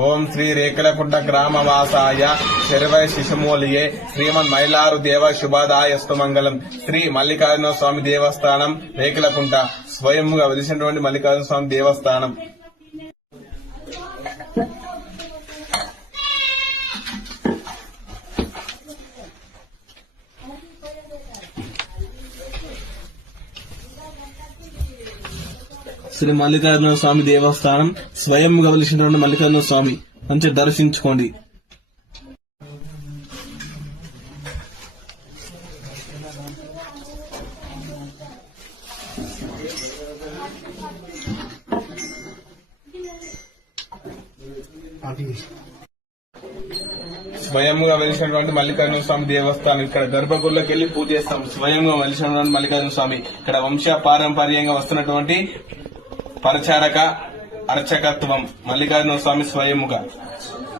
ఓం శ్రీ రేకలకుంట గ్రామవాసాయ శరవై శిశుమూలియే శ్రీమన్ మైలారు దేవ శుభాదాయస్తు మంగళం. శ్రీ మల్లికార్జున స్వామి దేవస్థానం రేకలకుంట స్వయంగా వెలిసినటువంటి మల్లికార్జున స్వామి దేవస్థానం. శ్రీ మల్లికార్జున స్వామి దేవస్థానం స్వయంగా వెలిసినటువంటి మల్లికార్జున స్వామి మంచిగా దర్శించుకోండి. స్వయంగా వెలిసినటువంటి మల్లికార్జున స్వామి దేవస్థానం. ఇక్కడ గర్భగుడిలోకి వెళ్లి పూజ చేస్తాం. స్వయంగా వెలిసినటువంటి మల్లికార్జున స్వామి. ఇక్కడ వంశ పారంపర్యంగా వస్తున్నటువంటి పరిచారక అర్చకత్వం మల్లికార్జున స్వామి స్వయముగా.